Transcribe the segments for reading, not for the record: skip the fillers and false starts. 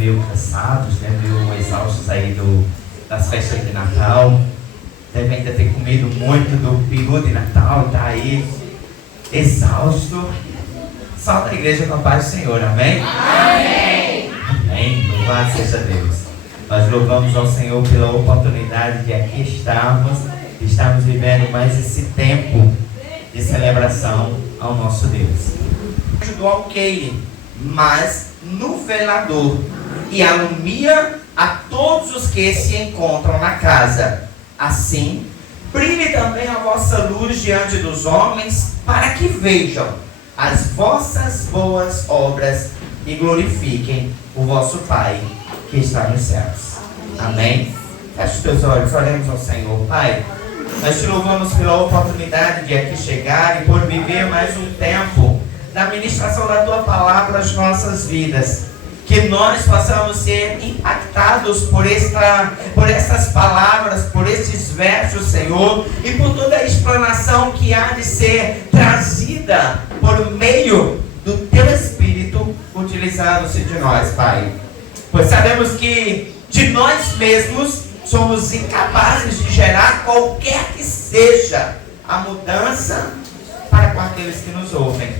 meio cansados, né? Meio exaustos aí das festas de Natal. Deve ainda ter comido muito do peru de Natal e tá aí exausto. Salve a igreja com a paz do Senhor, amém? Amém! Amém, louvado seja Deus. Nós louvamos ao Senhor pela oportunidade de aqui estarmos vivendo mais esse tempo de celebração ao nosso Deus. Do alqueire, mas no velador, e alumia a todos os que se encontram na casa. Assim, brilhe também a vossa luz diante dos homens, para que vejam as vossas boas obras e glorifiquem o vosso Pai que está nos céus. Amém? Feche os teus olhos, oremos ao Senhor. Pai, nós te louvamos pela oportunidade de aqui chegar e por viver mais um tempo da ministração da Tua Palavra às nossas vidas. Que nós possamos ser impactados por essas palavras, por esses versos, Senhor, e por toda a explanação que há de ser trazida por meio do Teu Espírito, utilizando-se de nós, Pai. Pois sabemos que de nós mesmos somos incapazes de gerar qualquer que seja a mudança para com aqueles que nos ouvem.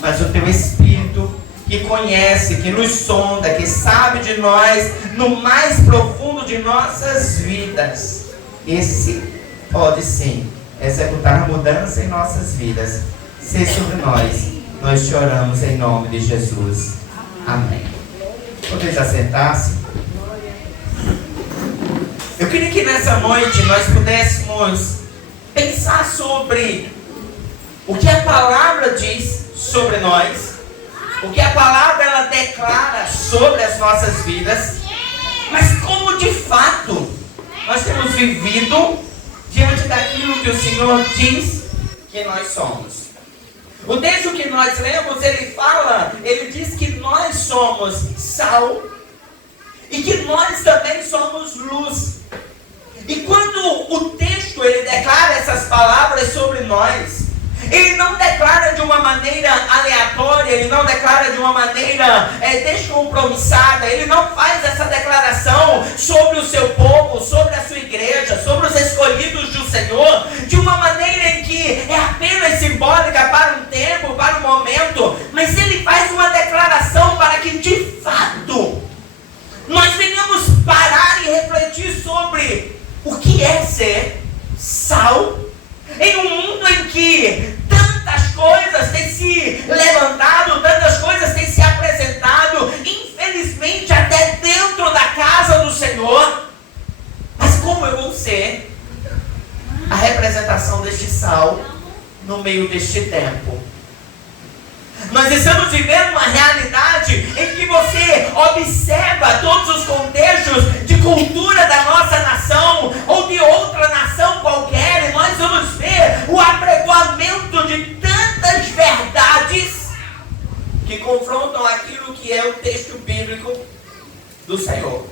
Mas o Teu Espírito, que conhece, que nos sonda, que sabe de nós no mais profundo de nossas vidas, esse pode sim executar a mudança em nossas vidas. Seja sobre nós te oramos em nome de Jesus. Amém. Podeis assentar-se. Eu queria que nessa noite nós pudéssemos pensar sobre o que a palavra diz sobre nós, o que a palavra ela declara sobre as nossas vidas, mas como de fato nós temos vivido diante daquilo que o Senhor diz que nós somos. O texto que nós lemos, ele diz que nós somos sal e que nós também somos luz. E quando o texto ele declara essas palavras sobre nós, ele não declara de uma maneira aleatória, ele não declara de uma maneira descompromissada, ele não faz essa declaração sobre o seu povo, sobre a sua igreja, sobre os escolhidos do Senhor, de uma maneira em que é apenas simbólica para um tempo, para um momento, mas ele faz uma declaração para que de fato nós venhamos parar e refletir sobre o que é ser sal em um mundo em que tantas coisas têm se levantado, tantas coisas têm se apresentado, infelizmente até dentro da casa do Senhor. Mas como eu vou ser a representação deste sal no meio deste tempo? Nós estamos vivendo uma realidade em que você observa todos os contextos de cultura da nossa nação ou de outra nação qualquer, e nós vamos ver o apregoamento de tantas verdades que confrontam aquilo que é o texto bíblico do Senhor.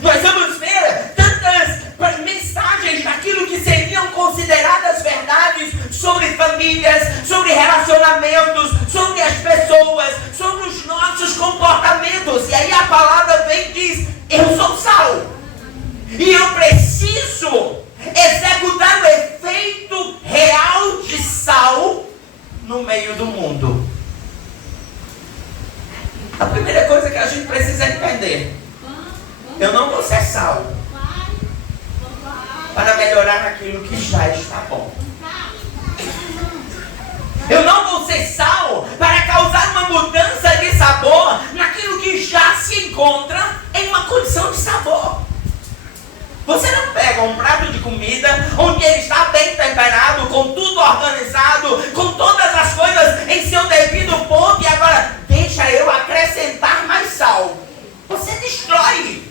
Nós vamos ver tantas mensagens daquilo que seriam consideradas verdades sobre famílias, sobre relacionamentos, sobre as pessoas, sobre os nossos comportamentos. E aí a palavra vem e diz: eu sou sal. E eu preciso executar o efeito real de sal no meio do mundo. A primeira coisa que a gente precisa entender: eu não vou ser sal para melhorar aquilo que já está bom. Eu não vou ser sal para causar uma mudança de sabor naquilo que já se encontra em uma condição de sabor. Você não pega um prato de comida onde ele está bem temperado, com tudo organizado, com todas as coisas em seu devido ponto, e agora deixa eu acrescentar mais sal. Você destrói.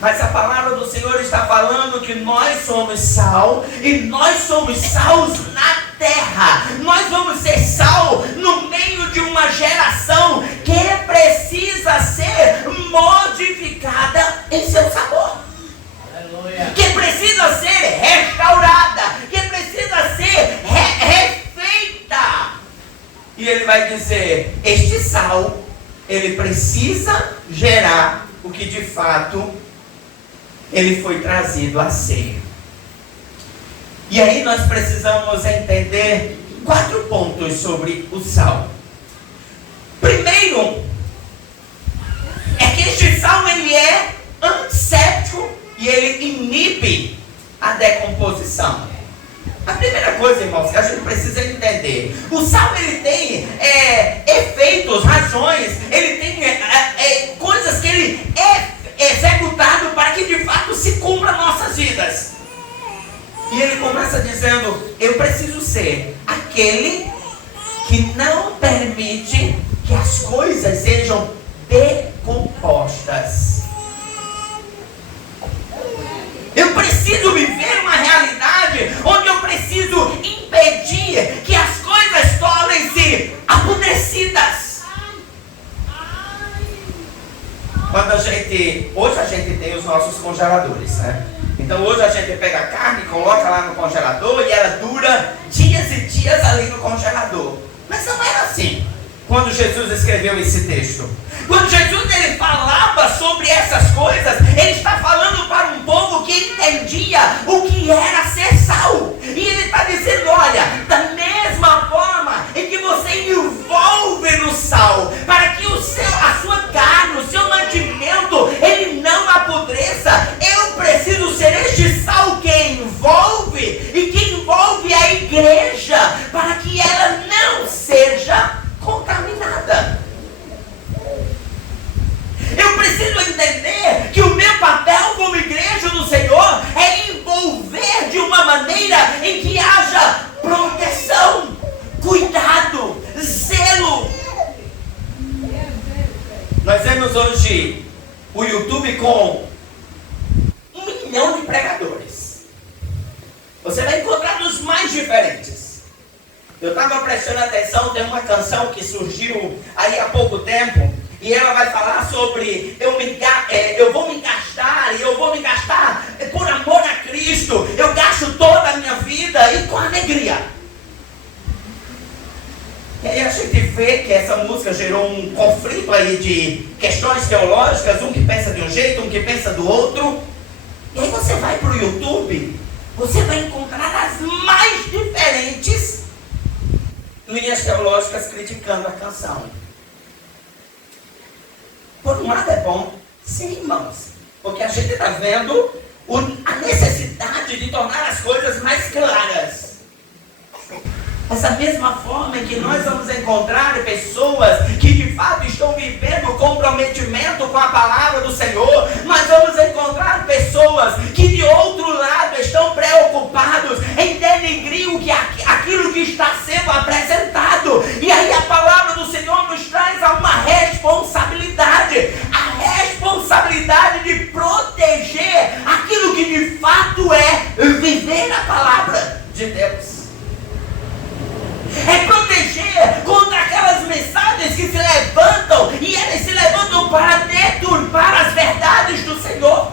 Mas a palavra do Senhor está falando que nós somos sal, e nós somos sal na terra. Nós vamos ser sal no meio de uma geração que precisa ser modificada em seu sabor. Aleluia. Que precisa ser restaurada, que precisa ser refeita. E ele vai dizer: este sal ele precisa gerar o que de fato ele foi trazido a ser. E aí nós precisamos entender 4 pontos sobre o sal. Primeiro, é que este sal ele é antisséptico e ele inibe a decomposição. A primeira coisa, irmãos, que a gente precisa entender, o sal ele tem efeitos, razões, ele tem coisas que ele é executado para que de fato se cumpra nossas vidas. E ele começa dizendo: eu preciso ser aquele que não permite que as coisas sejam decompostas. Eu preciso viver uma realidade onde eu preciso impedir que as coisas tornem-se apodrecidas. Hoje a gente tem os nossos congeladores, né? Então hoje a gente pega a carne, coloca lá no congelador e ela dura dias e dias ali no congelador. Mas não era assim quando Jesus escreveu esse texto. Quando Jesus ele falava sobre essas coisas, ele está falando para um povo que entendia o que era ser sal. E ele está dizendo: olha, da mesma forma em que você envolve no sal, para que a sua carne, o seu mantimento, ele não apodreça, eu preciso ser este sal que envolve e que envolve a igreja, para que ela não seja contaminada. Eu preciso entender que o meu papel como igreja do Senhor é envolver de uma maneira em que haja proteção, cuidado, zelo. Nós vemos hoje o YouTube com 1 milhão de pregadores. Você vai encontrar dos mais diferentes. Eu estava prestando atenção, tem uma canção que surgiu aí há pouco tempo, e ela vai falar sobre eu vou me gastar por amor a Cristo, eu gasto toda a minha vida e com alegria. E aí a gente vê que essa música gerou um conflito aí de questões teológicas, um que pensa de um jeito, um que pensa do outro. E aí você vai para o YouTube, você vai encontrar as mais diferentes linhas teológicas criticando a canção. Por um lado é bom, sim, irmãos, porque a gente está vendo a necessidade de tornar as coisas mais claras. Essa mesma forma em que nós vamos encontrar pessoas que de fato estão vivendo comprometimento com a palavra do Senhor, nós vamos encontrar pessoas que de outro lado estão preocupados em denegrir aquilo que está sendo apresentado. E aí a palavra do Senhor nos traz uma responsabilidade, a responsabilidade de proteger aquilo que de fato é viver a palavra de Deus. É proteger contra aquelas mensagens que se levantam, e elas se levantam para deturpar as verdades do Senhor.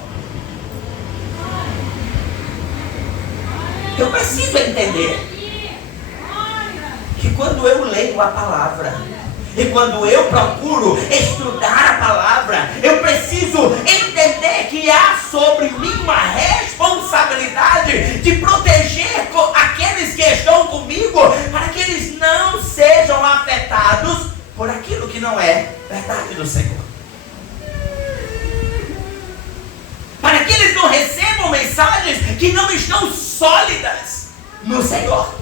Eu preciso entender que quando eu leio a palavra, e quando eu procuro estudar a palavra, eu preciso entender que há sobre mim uma responsabilidade de proteger aqueles que estão comigo, para que eles não sejam afetados por aquilo que não é verdade do Senhor. Para que eles não recebam mensagens que não estão sólidas no Senhor.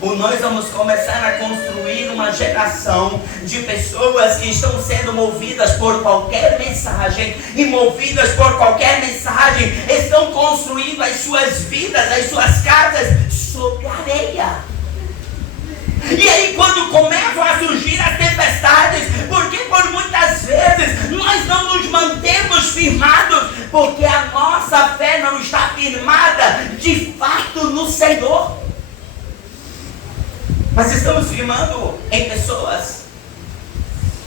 Nós vamos começar a construir uma geração de pessoas que estão sendo movidas por qualquer mensagem, e movidas por qualquer mensagem estão construindo as suas vidas, as suas casas sobre areia. E aí quando começam a surgir as tempestades, porque por muitas vezes nós não nos mantemos firmados, porque a nossa fé não está firmada de fato no Senhor. Mas estamos firmando em pessoas,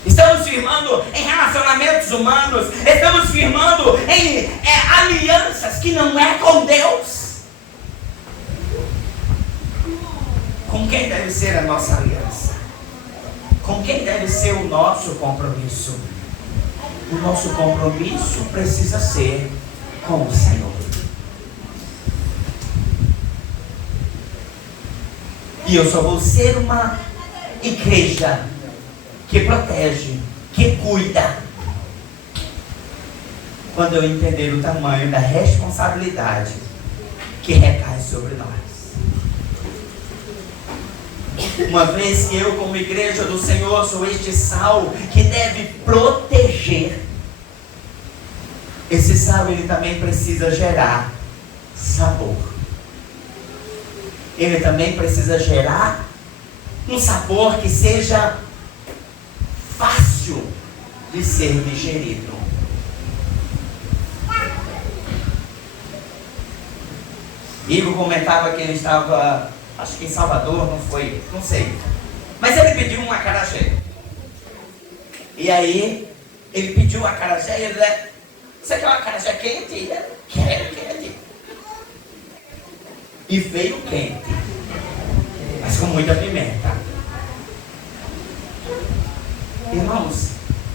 estamos firmando em relacionamentos humanos, estamos firmando em alianças que não é com Deus. Com quem deve ser a nossa aliança? Com quem deve ser o nosso compromisso? O nosso compromisso precisa ser com o Senhor. E eu só vou ser uma igreja que protege, que cuida, quando eu entender o tamanho da responsabilidade que recai sobre nós. Uma vez que eu, como igreja do Senhor, sou este sal que deve proteger, esse sal ele também precisa gerar sabor. Ele também precisa gerar um sabor que seja fácil de ser digerido. Igor comentava que ele estava, acho que em Salvador, não foi, não sei. Mas ele pediu um acarajé. E aí, ele pediu um acarajé e ele disse: você quer um acarajé quente? Ele: quero quente. E veio quente, mas com muita pimenta. Irmãos,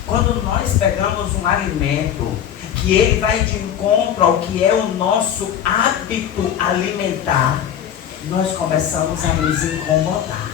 quando nós pegamos um alimento que ele vai de encontro ao que é o nosso hábito alimentar, nós começamos a nos incomodar.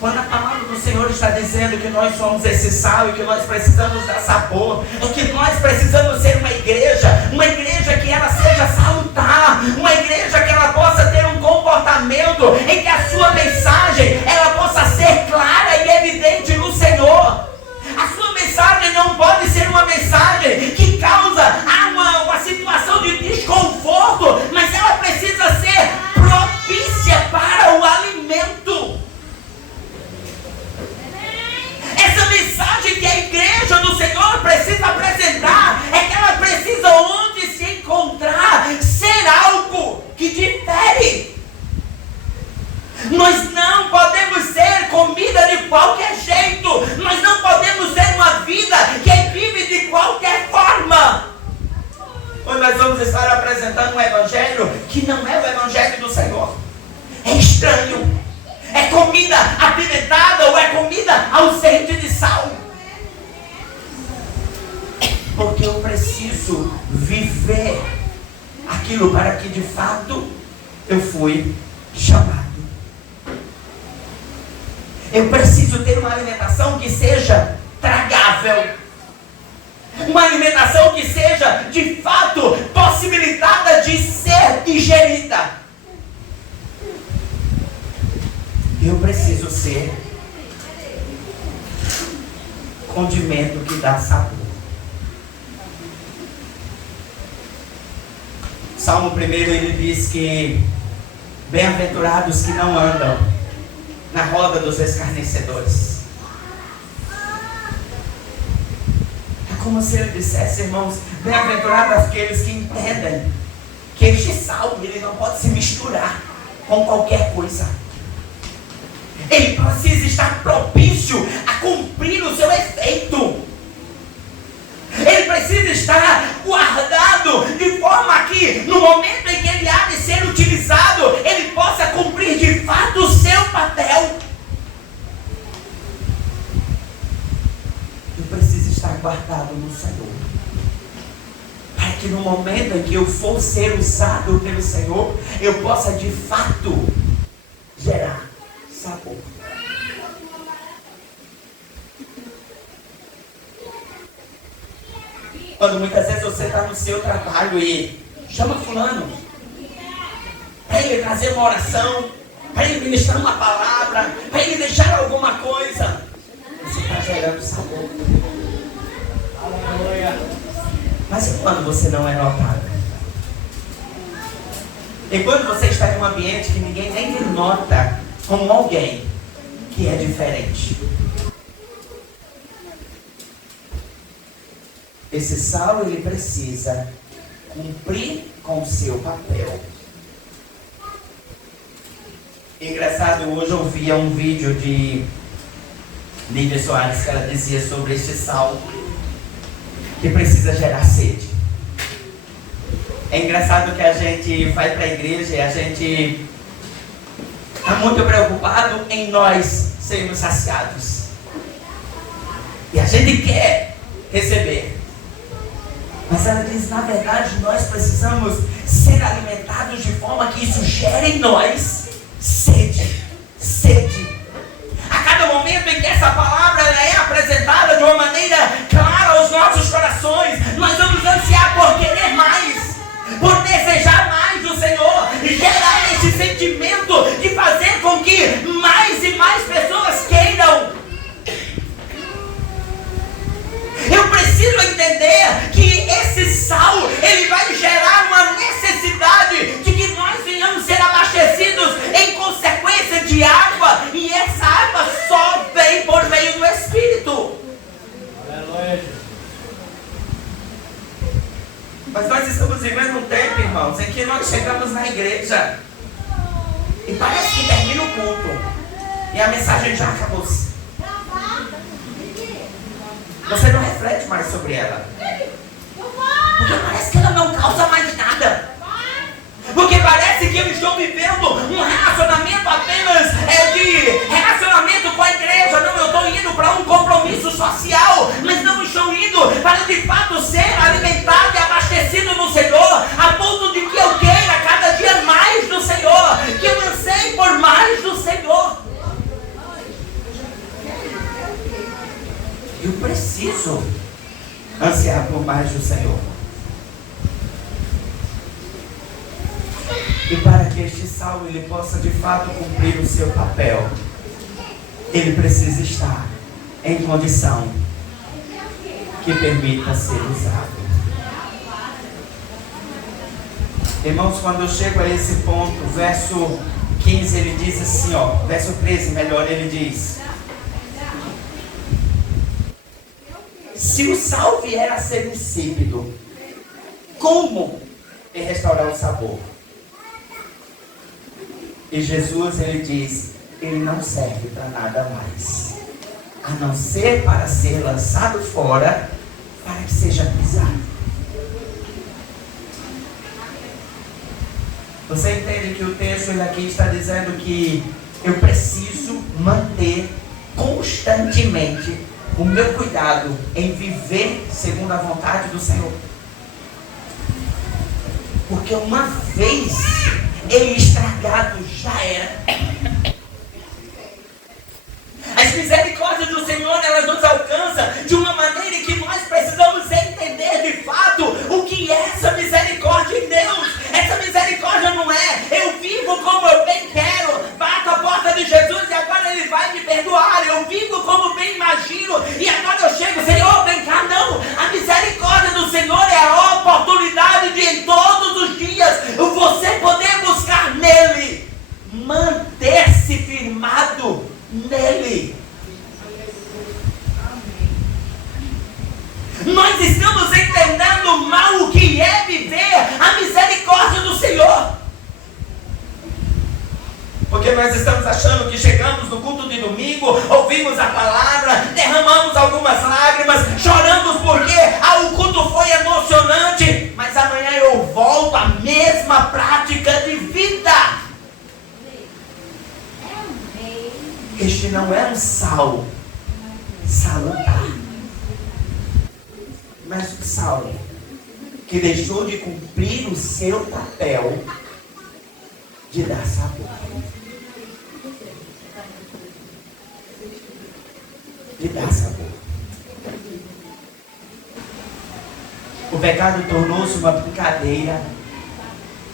Quando a palavra do Senhor está dizendo que nós somos esse sal e que nós precisamos dar sabor, é que nós precisamos ser uma igreja que ela seja salutar, uma igreja que ela possa ter um comportamento em que a sua mensagem ela possa ser clara e evidente no Senhor. A sua mensagem não pode ser uma mensagem que causa uma situação de desconforto, mas ela precisa ser propícia para o alimento. Essa mensagem que a igreja do Senhor precisa apresentar é que ela precisa, onde se encontrar, ser algo que difere. Nós não podemos ser comida de qualquer jeito. Nós não podemos ser uma vida que vive de qualquer forma. Hoje nós vamos estar apresentando um evangelho que não é o evangelho do Senhor. É estranho. É comida apimentada ou é comida ausente de sal. Porque eu preciso viver aquilo para que de fato eu fui chamado. Eu preciso ter uma alimentação que seja tragável. Uma alimentação que seja de fato possibilitada de ser digerida. Eu preciso ser condimento que dá sabor. Salmo 1 ele diz que bem-aventurados que não andam na roda dos escarnecedores. É como se ele dissesse, irmãos, bem-aventurados aqueles que entendem que este sal ele não pode se misturar com qualquer coisa. Ele precisa estar propício a cumprir o seu efeito. Ele precisa estar guardado de forma que no momento em que ele há de ser utilizado, ele possa cumprir de fato o seu papel. Eu preciso estar guardado no Senhor, para que no momento em que eu for ser usado pelo Senhor, eu possa de fato gerar sabor. Quando muitas vezes você está no seu trabalho e chama fulano para ele trazer uma oração, para ele ministrar uma palavra, para ele deixar alguma coisa, você está gerando sabor. Mas e quando você não é notado? E quando você está em um ambiente que ninguém nem lhe nota como alguém que é diferente? Esse sal ele precisa cumprir com o seu papel. Engraçado, hoje eu via um vídeo de Lídia Soares que ela dizia sobre este sal que precisa gerar sede. É engraçado que a gente vai para a igreja e a gente está muito preocupado em nós sermos saciados. E a gente quer receber. Mas ela diz, na verdade, nós precisamos ser alimentados de forma que isso gere em nós sede. A cada momento em que essa palavra ela é apresentada de uma maneira clara aos nossos corações, nós vamos ansiar por querer mais, por desejar mais do Senhor, e gerar esse sentimento de fazer com que mais e mais pessoas queiram. Eu preciso entender que esse sal, ele vai gerar uma necessidade de que nós venhamos ser abastecidos em consequência de água, e essa água só vem por meio do Espírito. Aleluia. Mas nós estamos vivendo um tempo, irmãos, em que nós chegamos na igreja e parece que termina o culto e a mensagem já acabou-se. Você não reflete mais sobre ela, porque parece que ela não causa mais nada, porque parece que eu estou vivendo um relacionamento apenas de relacionamento com a igreja. Não, eu estou indo para um compromisso social, mas não estou indo para de fato ser alimentado e abastecido no Senhor, a ponto de que eu queira cada dia mais do Senhor, que eu anseie por mais do Senhor. Eu preciso ansiar por mais do Senhor. E para que este sal ele possa de fato cumprir o seu papel, ele precisa estar em condição que permita ser usado. Irmãos, quando eu chego a esse ponto, verso 15 ele diz assim, verso 13 melhor, ele diz: se o sal vier a ser insípido, como em restaurar o sabor? E Jesus, ele diz, ele não serve para nada mais, a não ser para ser lançado fora, para que seja pisado. Você entende que o texto ele aqui está dizendo que eu preciso manter constantemente o meu cuidado em viver segundo a vontade do Senhor. Porque uma vez ele estragado já era. As misericórdias do Senhor, elas nos alcançam de uma maneira em que nós precisamos entender de fato o que é essa misericórdia em Deus. Essa misericórdia não é eu vivo como eu bem quero, bato a porta de Jesus e agora ele vai me perdoar. Eu vivo como bem imagino e agora eu chego, Senhor, vem cá. Não, a misericórdia do Senhor é a oportunidade de em todos os dias você poder buscar nele, manter-se firmado nele. Nós estamos entendendo mal o que é viver a misericórdia do Senhor, porque nós estamos achando que chegamos no culto de domingo, ouvimos a palavra, derramamos algumas lágrimas, choramos porque o culto foi emocionante, mas amanhã eu volto à mesma prática de vida. Este não é um sal salutar, mas um sal que deixou de cumprir o seu papel de dar sabor, de dar sabor. O pecado tornou-se uma brincadeira.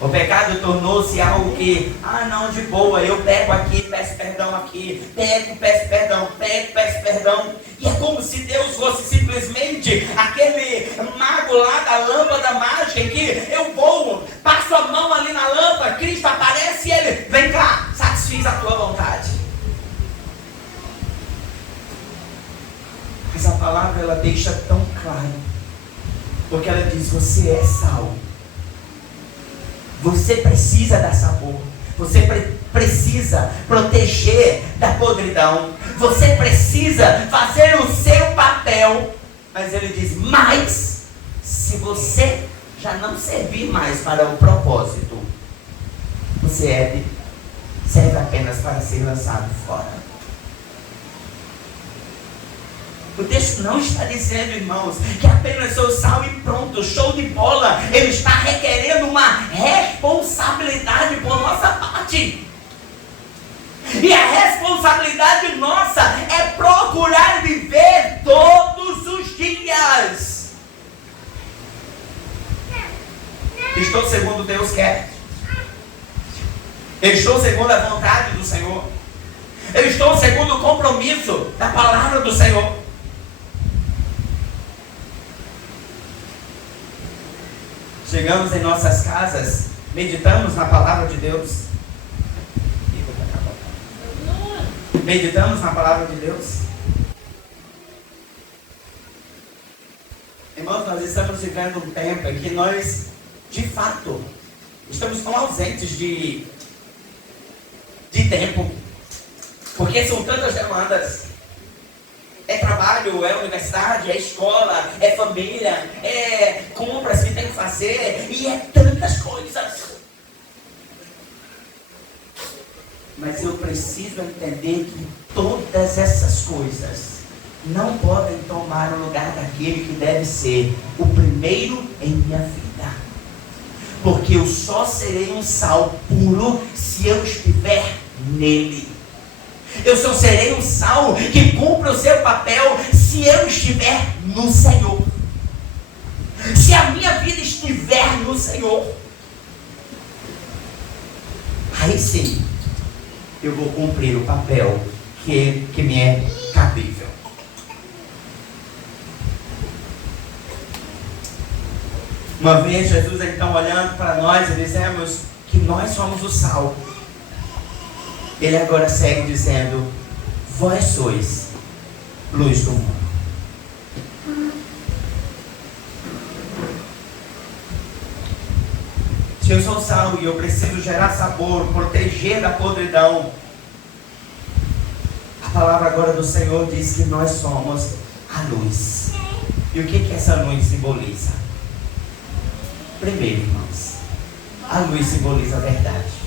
O pecado tornou-se algo que, não, de boa, eu pego aqui, peço perdão aqui, pego, peço perdão, pego, peço perdão. E é como se Deus fosse simplesmente aquele mago lá da lâmpada mágica em que eu vou, passo a mão ali na lâmpada, Cristo aparece e ele, vem cá, satisfiz a tua vontade. Mas a palavra ela deixa tão claro, porque ela diz, você é sal. Você precisa dar sabor. Você precisa proteger da podridão. Você precisa fazer o seu papel. Mas ele diz, mas se você já não servir mais para o propósito, você serve apenas para ser lançado fora. O texto não está dizendo, irmãos, que apenas sou sal e pronto, show de bola. Ele está requerendo uma responsabilidade por nossa parte. E a responsabilidade nossa é procurar viver todos os dias. Estou segundo Deus quer. Eu estou segundo a vontade do Senhor. Eu estou segundo o compromisso da palavra do Senhor. Chegamos em nossas casas, meditamos na palavra de Deus. Meditamos na palavra de Deus. Irmãos, nós estamos vivendo um tempo em que nós, de fato, estamos tão ausentes de tempo. Porque são tantas demandas. É trabalho, é universidade, é escola, é família, é compras que tem que fazer, e é tantas coisas. Mas eu preciso entender que todas essas coisas não podem tomar o lugar daquele que deve ser o primeiro em minha vida. Porque eu só serei um sal puro se eu estiver nele. Eu só serei um sal que cumpra o seu papel se eu estiver no Senhor. Se a minha vida estiver no Senhor, aí sim eu vou cumprir o papel que me é cabível. Uma vez Jesus então olhando para nós e dizemos que nós somos o sal. Ele agora segue dizendo: vós sois luz do mundo. Se eu sou sal e eu preciso gerar sabor, proteger da podridão, a palavra agora do Senhor diz que nós somos a luz. E o que essa luz simboliza? Primeiro, irmãos, a luz simboliza a verdade.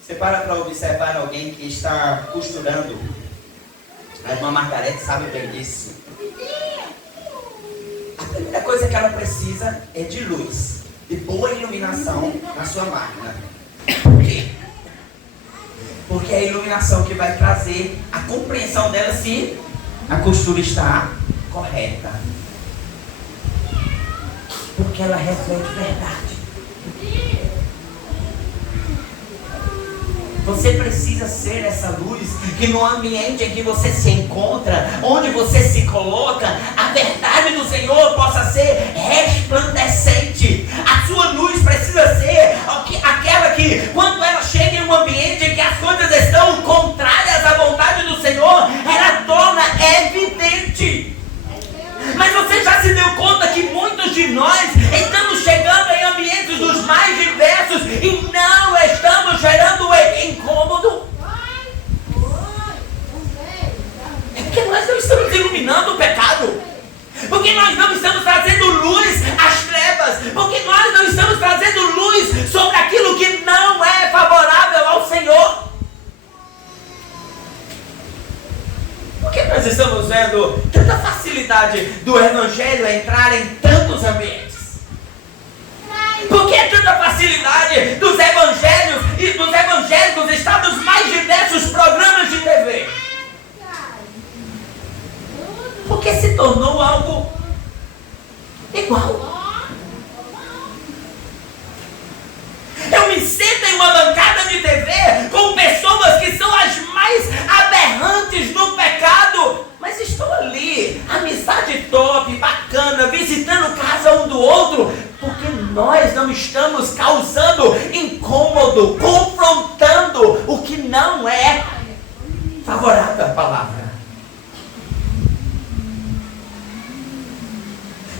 Você para observar alguém que está costurando. A irmã Margarete sabe bem disso. A primeira coisa que ela precisa é de luz, de boa iluminação na sua máquina. Por quê? Porque é a iluminação que vai trazer a compreensão dela se a costura está correta. Porque ela reflete verdade. Você precisa ser essa luz que no ambiente em que você se encontra, onde você se coloca, a verdade do Senhor possa ser resplandecente. A sua luz precisa ser aquela que, quando ela chega em um ambiente em que as coisas estão contrárias à vontade do Senhor, ela torna evidente. Mas você já se deu conta que muitos de nós estamos chegando em ambientes dos mais diversos e não estamos gerando incômodo? É porque nós não estamos iluminando o pecado. Porque nós não estamos trazendo luz às trevas. Porque nós não estamos trazendo luz sobre aquilo que não é favorável ao Senhor. Por que nós estamos vendo tanta facilidade do Evangelho a entrar em tantos ambientes? Por que tanta facilidade dos evangelhos e dos evangélicos estar nos mais diversos programas de TV? Porque se tornou algo igual. Eu me sento em uma bancada de TV com pessoas que são as mais aberrantes no pecado, mas estou ali, amizade top, bacana, visitando casa um do outro, porque nós não estamos causando incômodo, confrontando o que não é favorável à palavra.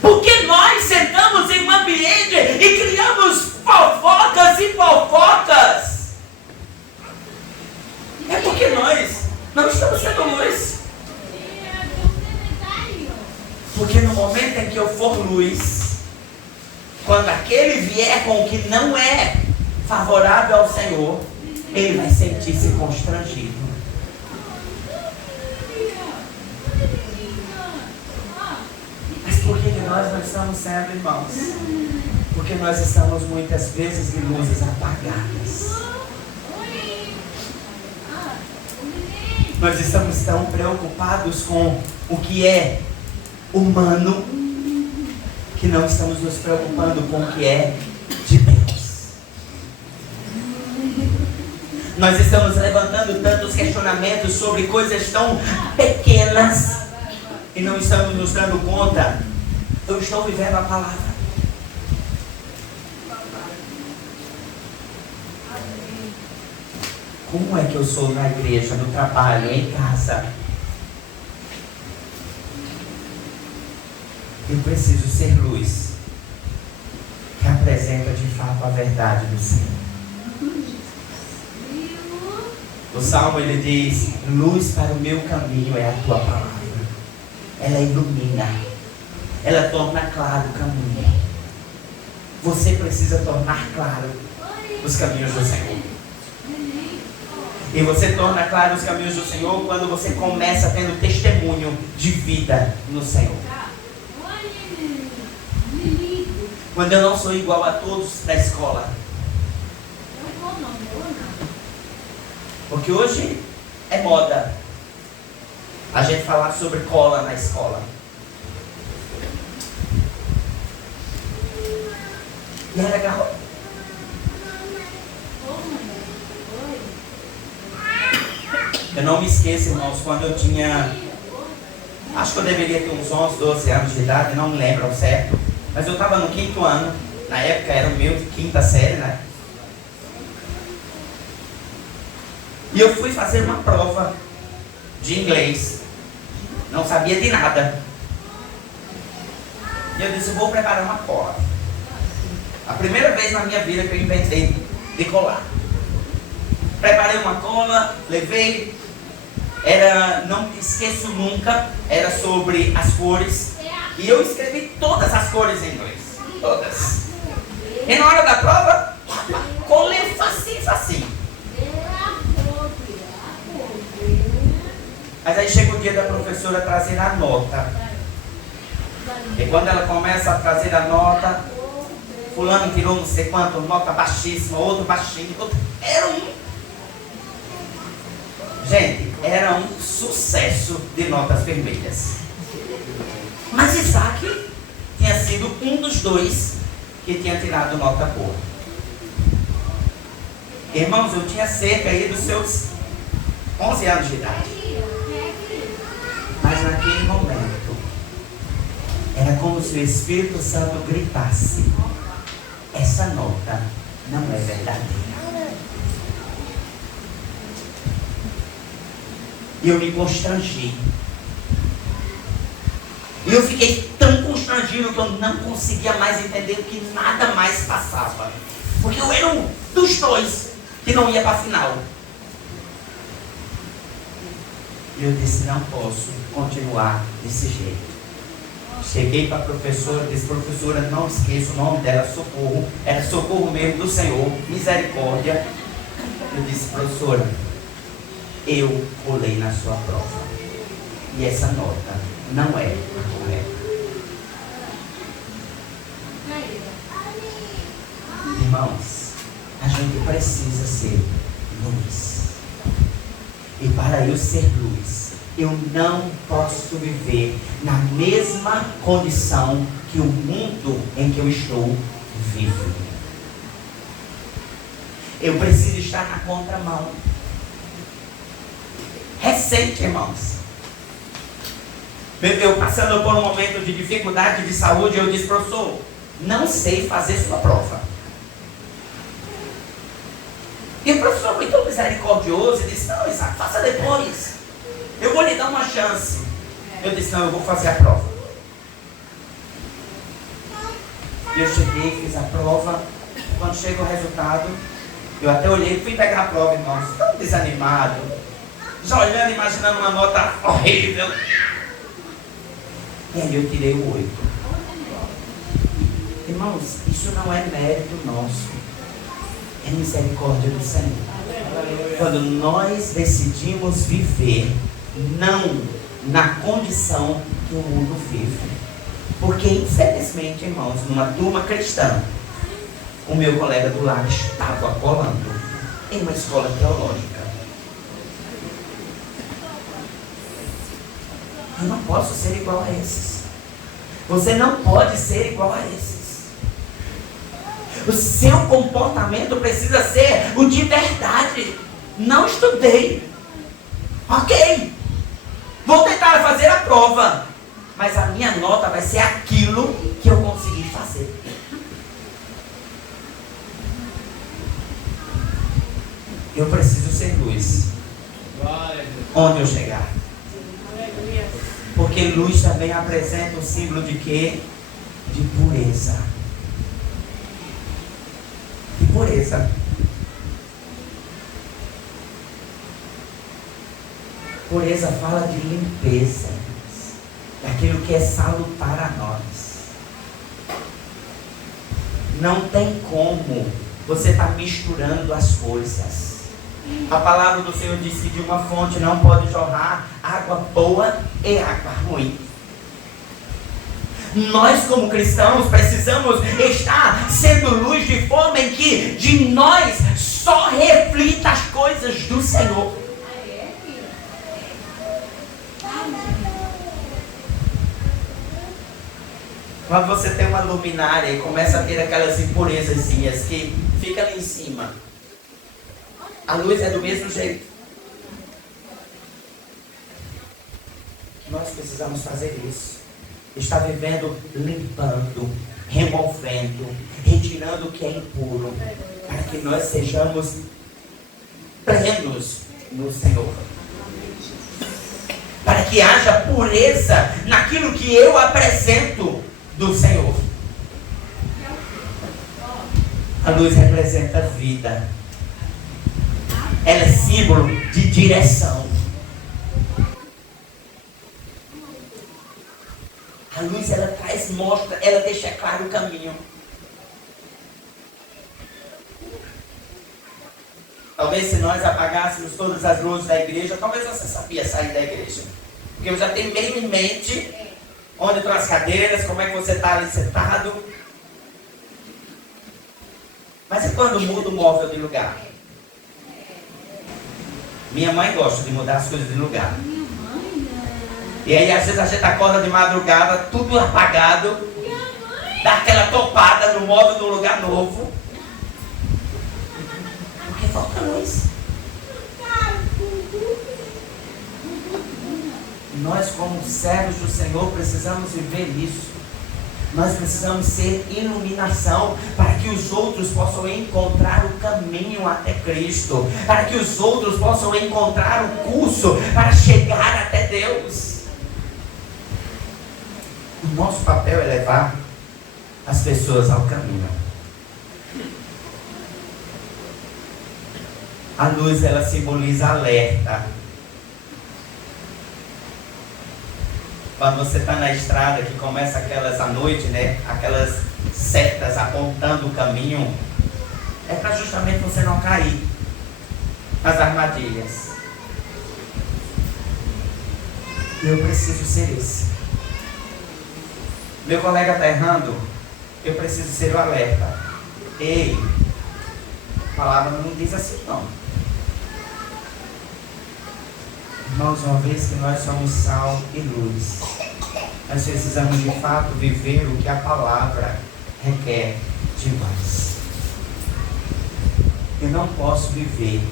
Porque nós sentamos em um ambiente e criamos fofocas e fofocas. É porque nós não estamos sendo luz. Porque no momento em que eu for luz, quando aquele vier com o que não é favorável ao Senhor, ele vai sentir-se constrangido. nós não estamos sendo, irmãos? Porque nós estamos muitas vezes de luzes apagadas. Nós estamos tão preocupados com o que é humano que não estamos nos preocupando com o que é de Deus. Nós estamos levantando tantos questionamentos sobre coisas tão pequenas e não estamos nos dando conta. Eu estou vivendo a palavra. Como é que eu sou na igreja, no trabalho, em casa? Eu preciso ser luz que apresenta de fato a verdade do Senhor. O Salmo ele diz: luz para o meu caminho é a tua palavra. Ela ilumina, ela torna claro o caminho. Você precisa tornar claro os caminhos do Senhor. E você torna claro os caminhos do Senhor quando você começa tendo testemunho de vida no Senhor. Quando eu não sou igual a todos da escola. Porque hoje é moda a gente falar sobre cola na escola. E é legal. Eu não me esqueço, irmãos, quando eu tinha, acho que eu deveria ter uns 11, 12 anos de idade, não me lembro ao certo, mas eu estava no 5º ano, na época era o meu de 5ª série, né? E eu fui fazer uma prova de inglês, não sabia de nada. E eu disse, vou preparar uma cola. A primeira vez na minha vida que eu inventei de colar. Preparei uma cola, levei, não me esqueço nunca, era sobre as cores. E eu escrevi todas as cores em inglês, todas. E na hora da prova, colei facinho. Mas aí chega o dia da professora trazer a nota. E quando ela começa a trazer a nota, fulano tirou não sei quanto, nota baixíssima, outro baixinho, outro... Era um sucesso de notas vermelhas. Mas Isaac tinha sido um dos dois que tinha tirado nota boa. Irmãos, eu tinha cerca aí dos seus 11 anos de idade. Mas naquele momento, era como se o Espírito Santo gritasse: essa nota não é verdadeira. E eu me constrangi. E eu fiquei tão constrangido que eu não conseguia mais entender o que nada mais passava. Porque eu era um dos dois que não ia para a final. E eu disse, não posso continuar desse jeito. Cheguei para a professora, disse, professora, não esqueça o nome dela, Socorro. Era Socorro mesmo do Senhor, misericórdia. Eu disse, professora, eu colei na sua prova. E essa nota não é a correta. Irmãos, a gente precisa ser luz. E para eu ser luz, eu não posso viver na mesma condição que o mundo em que eu estou vive. Eu preciso estar na contramão. Recente, irmãos. Eu passando por um momento de dificuldade de saúde, eu disse, professor, não sei fazer sua prova. E o professor foi tão misericordioso e disse, não, Isaac, faça depois. Eu vou lhe dar uma chance. Eu disse, não, eu vou fazer a prova. E eu cheguei, fiz a prova. Quando chega o resultado, eu até olhei, fui pegar a prova, irmãos, tão desanimado. Já olhando, imaginando uma nota horrível. E aí eu tirei o 8. Irmãos, isso não é mérito nosso. É misericórdia do Senhor. Quando nós decidimos viver não na condição que o mundo vive. Porque, infelizmente, irmãos, numa turma cristã, o meu colega do lado estava colando em uma escola teológica. Eu não posso ser igual a esses. Você não pode ser igual a esses. O seu comportamento precisa ser o de verdade. Não estudei. Ok. Vou tentar fazer a prova. Mas a minha nota vai ser aquilo que eu consegui fazer. Eu preciso ser luz onde eu chegar. Porque luz também apresenta um símbolo de quê? De pureza. De pureza. Pureza fala de limpeza, daquilo que é salutar a nós. Não tem como você estar misturando as coisas. A palavra do Senhor diz que de uma fonte não pode jorrar água boa e água ruim. Nós, como cristãos, precisamos estar sendo luz de forma em que de nós só reflita as coisas do Senhor. Quando você tem uma luminária e começa a ter aquelas impurezazinhas que fica ali em cima, a luz é do mesmo jeito. Nós precisamos fazer isso. Estar vivendo, limpando, removendo, retirando o que é impuro, para que nós sejamos plenos no Senhor. Para que haja pureza naquilo que eu apresento do Senhor. A luz representa vida. Ela é símbolo de direção. A luz, ela traz, mostra, ela deixa claro o caminho. Talvez se nós apagássemos todas as luzes da igreja, talvez você sabia sair da igreja. Porque eu já tenho bem em mente onde estão as cadeiras, como é que você está ali sentado. Mas e quando muda o móvel de lugar? Minha mãe gosta de mudar as coisas de lugar. E aí às vezes a gente acorda de madrugada, tudo apagado, dá aquela topada no móvel de um lugar novo. Porque falta luz. Nós, como servos do Senhor, precisamos viver isso. Nós precisamos ser iluminação para que os outros possam encontrar o caminho até Cristo, para que os outros possam encontrar o curso para chegar até Deus. O nosso papel é levar as pessoas ao caminho. A luz, ela simboliza alerta. Quando você está na estrada, que começa aquelas à noite, né? Aquelas setas apontando o caminho, é para justamente você não cair nas armadilhas. Eu preciso ser esse. Meu colega está errando, eu preciso ser o alerta. Ei, a palavra não diz assim não. Irmãos, uma vez que nós somos sal e luz, nós precisamos de fato viver o que a palavra requer de nós. Eu não posso viver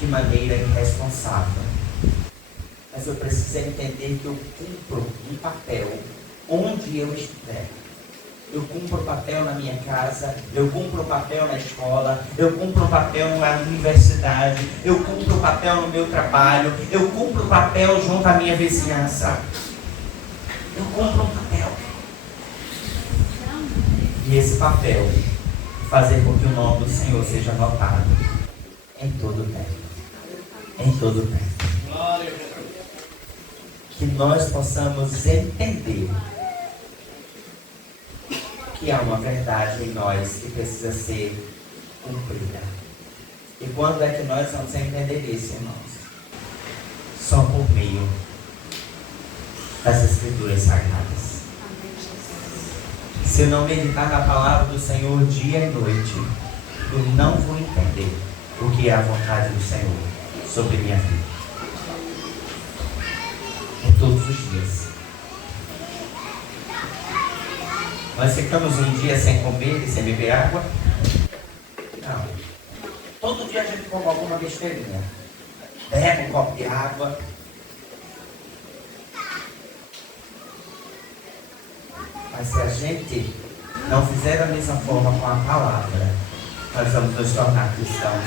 de maneira irresponsável, mas eu preciso entender que eu cumpro um papel onde eu estiver. Eu cumpro o papel na minha casa, eu cumpro o papel na escola, eu cumpro o papel na universidade, eu cumpro o papel no meu trabalho, eu cumpro o papel junto à minha vizinhança. Eu cumpro um papel. E esse papel fazer com que o nome do Senhor seja notado em todo o tempo. Em todo o tempo. Que nós possamos entender que há uma verdade em nós que precisa ser cumprida. E quando é que nós vamos entender isso, irmãos? Só por meio das Escrituras Sagradas. Se eu não meditar na palavra do Senhor dia e noite, eu não vou entender o que é a vontade do Senhor sobre minha vida. Todos os dias. Nós ficamos um dia sem comer e sem beber água? Não. Todo dia a gente come alguma besteirinha. Bebe um copo de água. Mas se a gente não fizer da mesma forma com a palavra, nós vamos nos tornar cristãos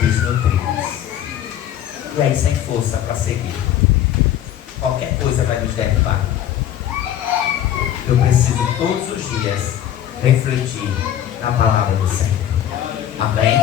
desnutridos. E aí sem força para seguir. Qualquer coisa vai nos derrubar. Eu preciso todos os dias refletir na palavra do Senhor. Amém?